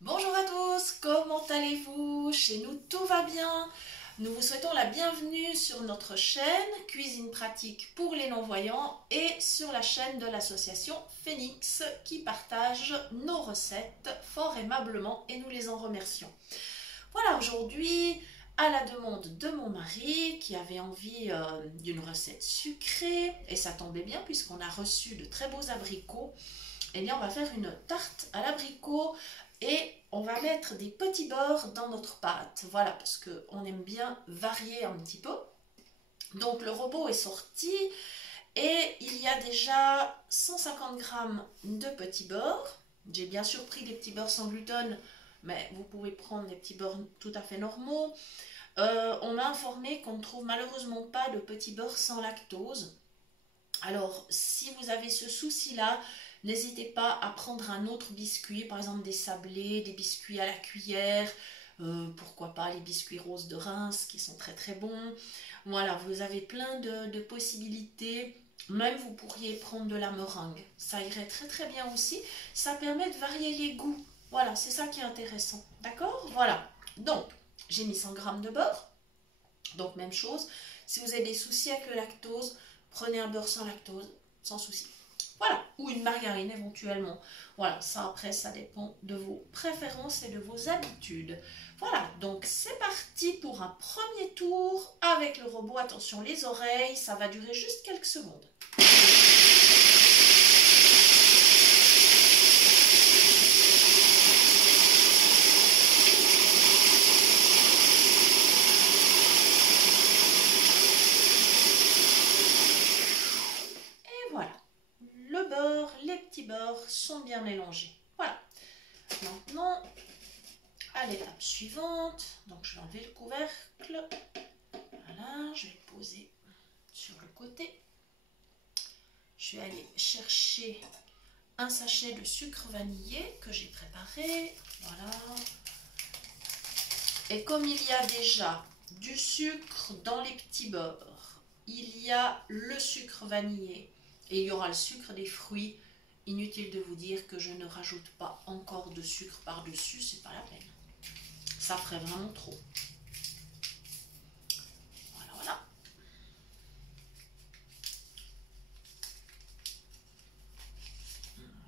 Bonjour à tous, comment allez-vous? Chez nous tout va bien. Nous vous souhaitons la bienvenue sur notre chaîne Cuisine pratique pour les non-voyants et sur la chaîne de l'association Phoenix qui partage nos recettes fort aimablement et nous les en remercions. Voilà, aujourd'hui, à la demande de mon mari qui avait envie d'une recette sucrée, et ça tombait bien puisqu'on a reçu de très beaux abricots, eh bien on va faire une tarte à l'abricot et on va mettre des petits beurres dans notre pâte. Voilà, parce qu'on aime bien varier un petit peu. Donc le robot est sorti et il y a déjà 150 grammes de petits beurres. J'ai bien sûr pris des petits beurres sans gluten, mais vous pouvez prendre des petits beurres tout à fait normaux. On m'a informé qu'on ne trouve malheureusement pas de petits beurres sans lactose. Alors, si vous avez ce souci-là, n'hésitez pas à prendre un autre biscuit, par exemple des sablés, des biscuits à la cuillère, pourquoi pas les biscuits roses de Reims qui sont très très bons. Voilà, vous avez plein de possibilités. Même vous pourriez prendre de la meringue, ça irait très très bien aussi. Ça permet de varier les goûts. Voilà, c'est ça qui est intéressant. D'accord? Voilà. Donc, j'ai mis 100 grammes de beurre. Donc, même chose. Si vous avez des soucis avec le lactose, prenez un beurre sans lactose, sans souci. Voilà, ou une margarine éventuellement. Voilà, ça après, ça dépend de vos préférences et de vos habitudes. Voilà, donc c'est parti pour un premier tour avec le robot. Attention les oreilles, ça va durer juste quelques secondes. Et voilà, le beurre, les petits beurres sont bien mélangés. Voilà, maintenant à l'étape suivante, donc je vais enlever le couvercle. Voilà, je vais le poser sur le côté. Je vais aller chercher un sachet de sucre vanillé que j'ai préparé. Voilà. Et comme il y a déjà du sucre dans les petits beurres, il y a le sucre vanillé et il y aura le sucre des fruits, inutile de vous dire que je ne rajoute pas encore de sucre par-dessus, c'est pas la peine. Ça ferait vraiment trop. Voilà, voilà.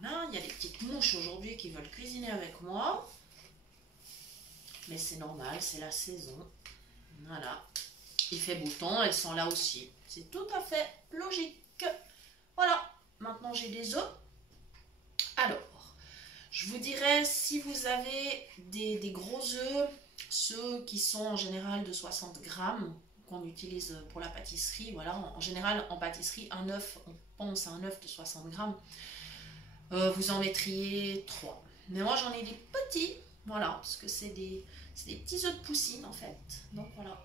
Voilà, il y a des petites mouches aujourd'hui qui veulent cuisiner avec moi. Mais c'est normal, c'est la saison. Voilà. Il fait beau temps, elles sont là aussi. C'est tout à fait logique. Voilà. Maintenant, j'ai des œufs. Alors, je vous dirais, si vous avez des gros œufs, ceux qui sont en général de 60 grammes, qu'on utilise pour la pâtisserie, voilà, en général, en pâtisserie, un œuf, on pense à un œuf de 60 grammes, vous en mettriez 3. Mais moi, j'en ai des petits, voilà, parce que c'est des petits œufs de poussine, en fait. Donc, voilà.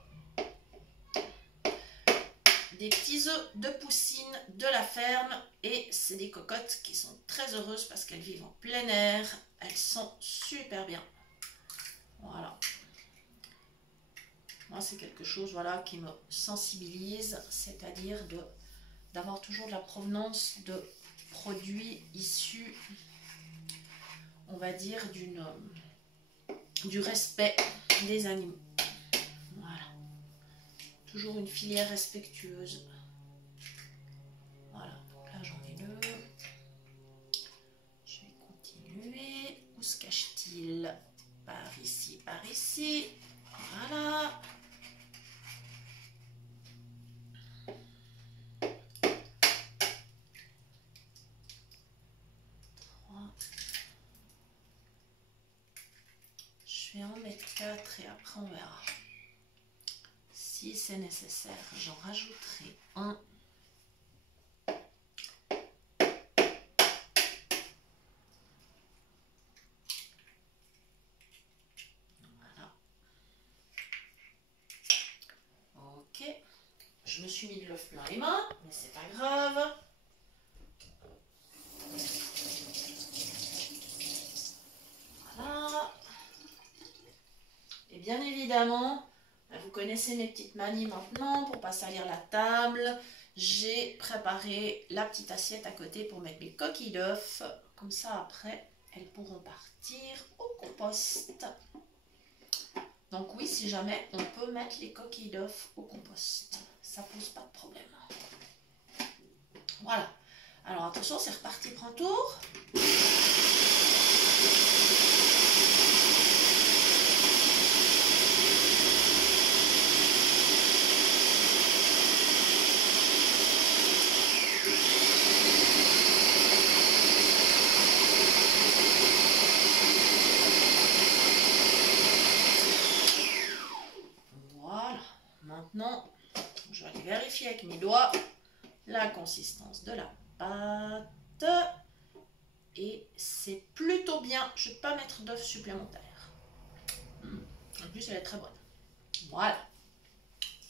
Des petits œufs de poussine de la ferme et c'est des cocottes qui sont très heureuses parce qu'elles vivent en plein air, elles sont super bien. Voilà. Moi c'est quelque chose voilà, qui me sensibilise, c'est-à-dire d'avoir toujours de la provenance de produits issus, on va dire, du respect des animaux. Voilà. Toujours une filière respectueuse. Voilà, donc là j'en ai deux. Je vais continuer. Où se cache-t-il? Par ici, par ici. Voilà. Je vais en mettre 4 et après on verra. Si c'est nécessaire, j'en rajouterai un. Voilà. Ok. Je me suis mis de l'œuf plein les mains, mais c'est pas grave. Voilà. Et bien évidemment, vous connaissez mes petites manies maintenant pour pas salir la table. J'ai préparé la petite assiette à côté pour mettre mes coquilles d'œufs. Comme ça après, elles pourront partir au compost. compost. Donc oui, si jamais, on peut mettre les coquilles d'œufs au compost. Ça pose pas de problème. Voilà. Alors attention, c'est reparti pour un tour. Voilà. Maintenant, je vais aller vérifier avec mes doigts la consistance de la pâte. Et c'est plutôt bien. Je ne vais pas mettre d'œufs supplémentaires. En plus, elle est très bonne. Voilà.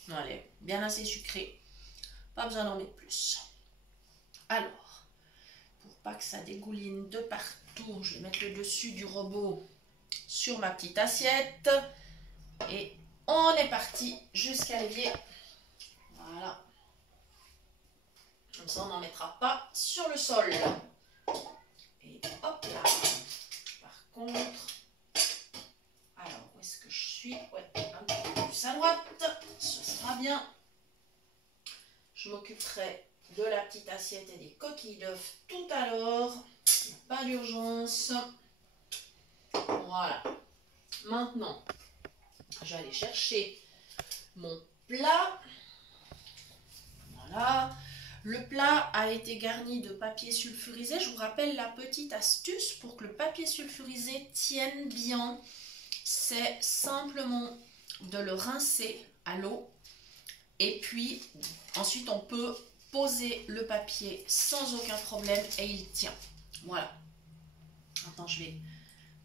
Elle est bien assez sucrée. Pas besoin d'en mettre plus. Alors, pour pas que ça dégouline de partout, je vais mettre le dessus du robot sur ma petite assiette. Et on est parti jusqu'à l'évier. Voilà. Comme ça, on n'en mettra pas sur le sol. Et hop là. Par contre, alors où est-ce que je suis? Ouais, un petit peu plus à droite. Ce sera bien. Je m'occuperai de la petite assiette et des coquilles d'œufs tout à l'heure. Pas d'urgence. Voilà. Maintenant, je vais aller chercher mon plat. Voilà. Le plat a été garni de papier sulfurisé. Je vous rappelle la petite astuce pour que le papier sulfurisé tienne bien. C'est simplement de le rincer à l'eau. Et puis, ensuite, on peut poser le papier sans aucun problème et il tient. Voilà. Maintenant, je vais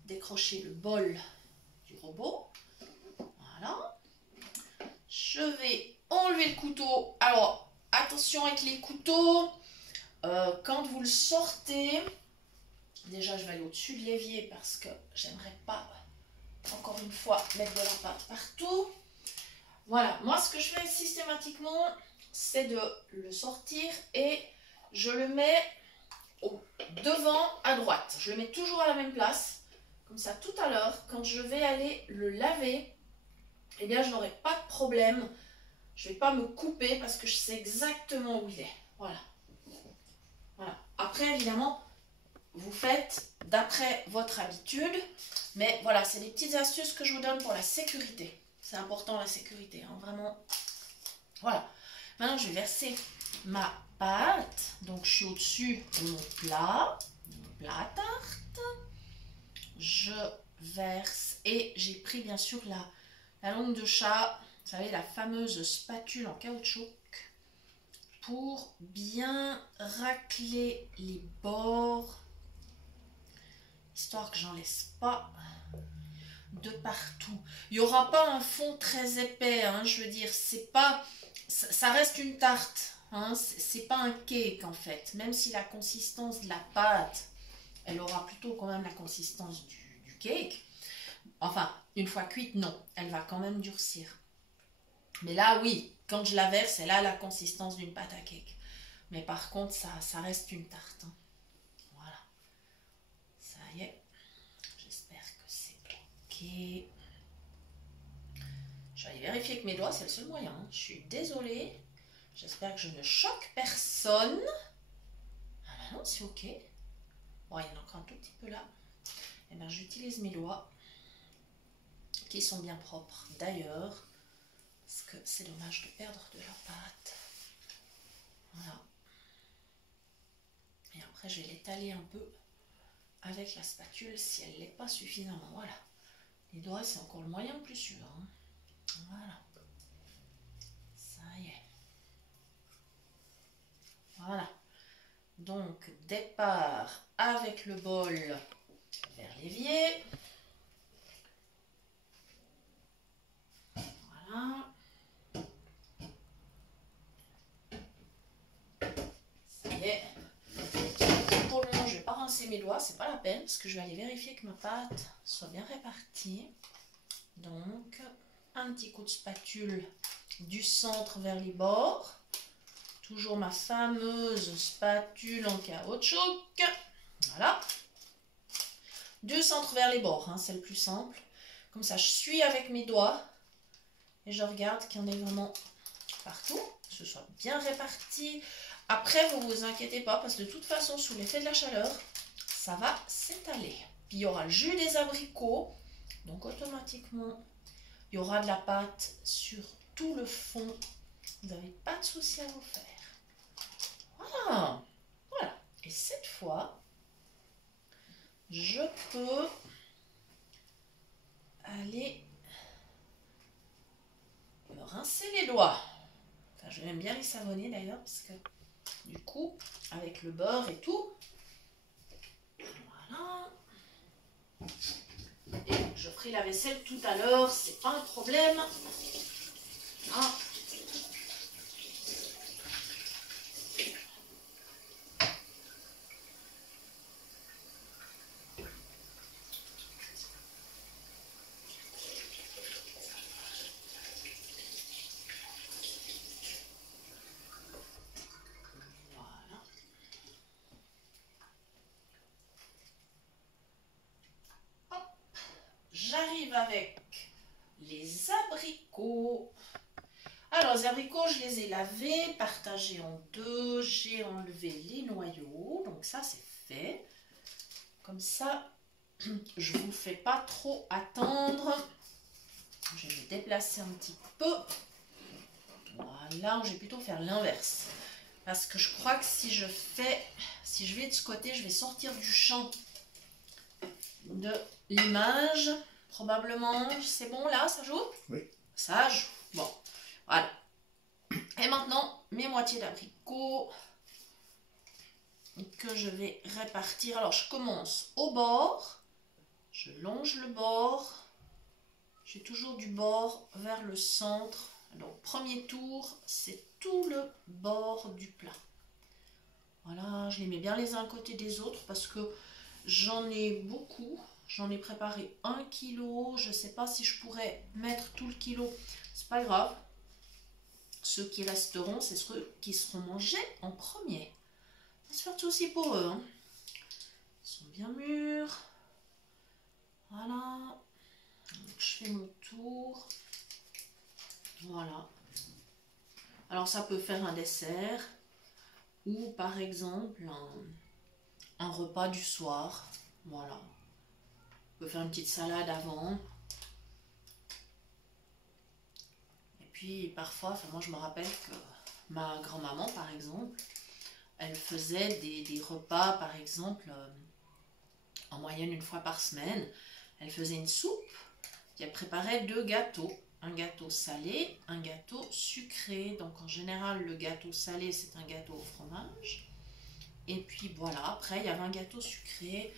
décrocher le bol du robot. Voilà. Je vais enlever le couteau. Alors, attention avec les couteaux. Quand vous le sortez, déjà, je vais aller au-dessus de l'évier parce que j'aimerais pas, encore une fois, mettre de la pâte partout. Voilà, moi ce que je fais systématiquement, c'est de le sortir et je le mets devant à droite. Je le mets toujours à la même place. Comme ça, tout à l'heure, quand je vais aller le laver, eh bien, je n'aurai pas de problème. Je ne vais pas me couper parce que je sais exactement où il est. Voilà. Voilà. Après, évidemment, vous faites d'après votre habitude. Mais voilà, c'est des petites astuces que je vous donne pour la sécurité. C'est important la sécurité, hein, vraiment. Voilà. Maintenant, je vais verser ma pâte. Donc, je suis au-dessus de mon plat à tarte. Je verse et j'ai pris bien sûr la langue de chat, vous savez, la fameuse spatule en caoutchouc pour bien racler les bords, histoire que j'en laisse pas de partout. Il n'y aura pas un fond très épais, hein, je veux dire, c'est pas, ça reste une tarte, hein, c'est pas un cake en fait, même si la consistance de la pâte, elle aura plutôt quand même la consistance du cake. Enfin, une fois cuite, non, elle va quand même durcir. Mais là, oui, quand je la verse, elle a la consistance d'une pâte à cake. Mais par contre, ça reste une tarte. Hein. Voilà. Ça y est. J'espère que c'est ok. Je vais aller vérifier avec mes doigts, c'est le seul moyen. Hein. Je suis désolée. J'espère que je ne choque personne. Ah ben non, c'est ok. Bon, il y en a encore un tout petit peu là. Et bien, j'utilise mes doigts, qui sont bien propres d'ailleurs, parce que c'est dommage de perdre de la pâte. Voilà. Et après, je vais l'étaler un peu avec la spatule si elle ne l'est pas suffisamment. Voilà. Les doigts, c'est encore le moyen le plus sûr. Hein. Voilà. Ça y est. Voilà. Donc, départ avec le bol vers l'évier. Voilà. Ça y est. Pour le moment, je ne vais pas rincer mes doigts, c'est pas la peine, parce que je vais aller vérifier que ma pâte soit bien répartie. Donc, un petit coup de spatule du centre vers les bords. Toujours ma fameuse spatule en caoutchouc. Voilà. du centre vers les bords, hein, c'est le plus simple. Comme ça, je suis avec mes doigts et je regarde qu'il y en ait vraiment partout, que ce soit bien réparti. Après, vous vous inquiétez pas parce que de toute façon, sous l'effet de la chaleur, ça va s'étaler. Puis il y aura le jus des abricots, donc automatiquement, il y aura de la pâte sur tout le fond. Vous n'avez pas de souci à vous faire. Voilà, voilà. Et cette fois, je peux aller me rincer les doigts. Enfin, je l'aime bien les savonner d'ailleurs parce que du coup, avec le beurre et tout, voilà. Et je ferai la vaisselle tout à l'heure, c'est pas un problème. Ah. J'arrive avec les abricots. Alors, les abricots, je les ai lavés, partagés en deux. J'ai enlevé les noyaux. Donc ça, c'est fait. Comme ça, je ne vous fais pas trop attendre. Je vais me déplacer un petit peu. Voilà, je vais plutôt faire l'inverse. Parce que je crois que si je vais de ce côté, je vais sortir du champ de l'image. Probablement, c'est bon là, ça joue? Oui. Ça joue. Bon, voilà. Et maintenant, mes moitiés d'abricots que je vais répartir. Alors, je commence au bord. Je longe le bord. J'ai toujours du bord vers le centre. Donc, premier tour, c'est tout le bord du plat. Voilà, je les mets bien les uns à côté des autres parce que j'en ai beaucoup. J'en ai préparé 1 kg. Je ne sais pas si je pourrais mettre tout le kilo. C'est pas grave. Ceux qui resteront, c'est ceux qui seront mangés en premier. On va se faire de soucis pour eux. Hein. Ils sont bien mûrs. Voilà. Donc, je fais mon tour. Voilà. Alors ça peut faire un dessert. Ou par exemple un repas du soir. Voilà. On peut faire une petite salade avant. Et puis parfois, moi je me rappelle que ma grand-maman par exemple, elle faisait des repas par exemple en moyenne 1 fois par semaine. Elle faisait une soupe, puis elle préparait 2 gâteaux. Un gâteau salé, un gâteau sucré. Donc en général, le gâteau salé, c'est un gâteau au fromage. Et puis voilà, après il y avait un gâteau sucré,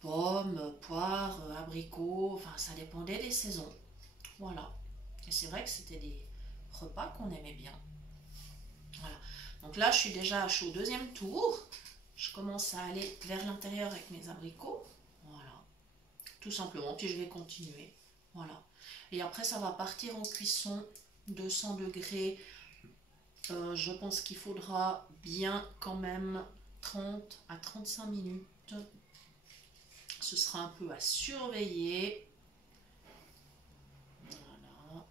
pommes, poires, abricots, enfin ça dépendait des saisons. Voilà. Et c'est vrai que c'était des repas qu'on aimait bien. Voilà. Donc là, je suis déjà au 2e tour. Je commence à aller vers l'intérieur avec mes abricots. Voilà. Tout simplement. Puis je vais continuer. Voilà. Et après, ça va partir en cuisson. 200 degrés. Je pense qu'il faudra bien quand même 30 à 35 minutes. Ce sera un peu à surveiller. Voilà.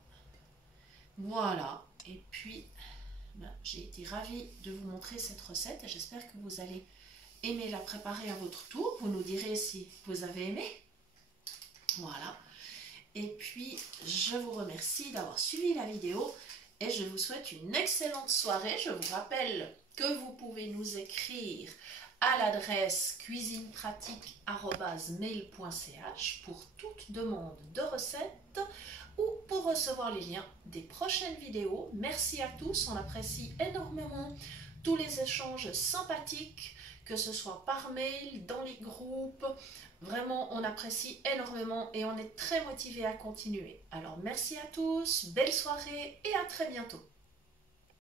Voilà. Et puis, j'ai été ravie de vous montrer cette recette. J'espère que vous allez aimer la préparer à votre tour. Vous nous direz si vous avez aimé. Voilà. Et puis, je vous remercie d'avoir suivi la vidéo et je vous souhaite une excellente soirée. Je vous rappelle que vous pouvez nous écrire à l'adresse cuisinepratique@mail.ch pour toute demande de recette ou pour recevoir les liens des prochaines vidéos. Merci à tous, on apprécie énormément tous les échanges sympathiques, que ce soit par mail, dans les groupes. Vraiment, on apprécie énormément et on est très motivés à continuer. Alors merci à tous, belle soirée et à très bientôt.